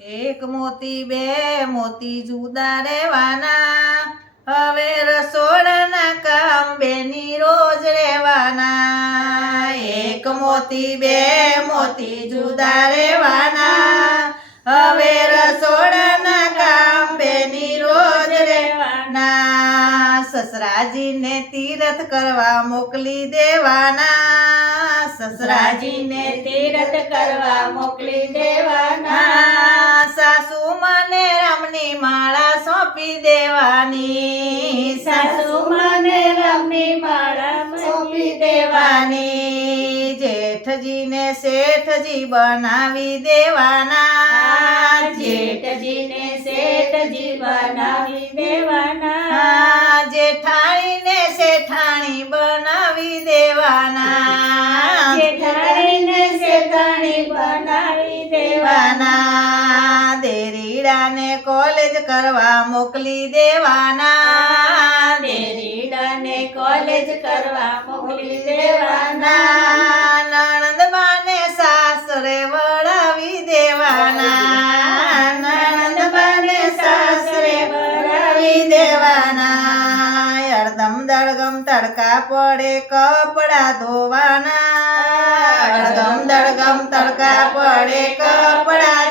એક મોતી બે મોતી જુદા રહેવાના, હવે રસોડાના કામ બેની રોજ રહેવાના. એક મોતી બે મોતી જુદા રહેવાના, હવે રસોડાના કામ બેની રોજ રહેવાના. સસરાજીને તીરથ કરવા મોકલી દેવાના, સસરાજીને તીરથ કરવા મોકલી દેવાના. સાસુ મને રામની માળા સોંપી દેવાની, સાસુ મને રામની માળા સોંપી દેવાની. જેઠજીને શેઠજી બનાવી દેવાના, જેઠજીને શેઠજી બનાવી દેવાના. જેઠાણીને શેઠાણી બનાવી દેવાના, જેઠાણીને શેઠાણી બનાવી દેવાના. દેરીડાને કોલેજ કરવા મોકલી દેવાના, દેરીડાને કોલેજ કરવા મોકલી દેવાના. નણંદબાને સાસરે વળાવી દેવાના, નણંદબાને સાસરે વળાવી દેવાના. અડધમ દળગમ તડકા પડે કપડા ધોવાના, અડધમ દળગમ તડકા પડે કપડા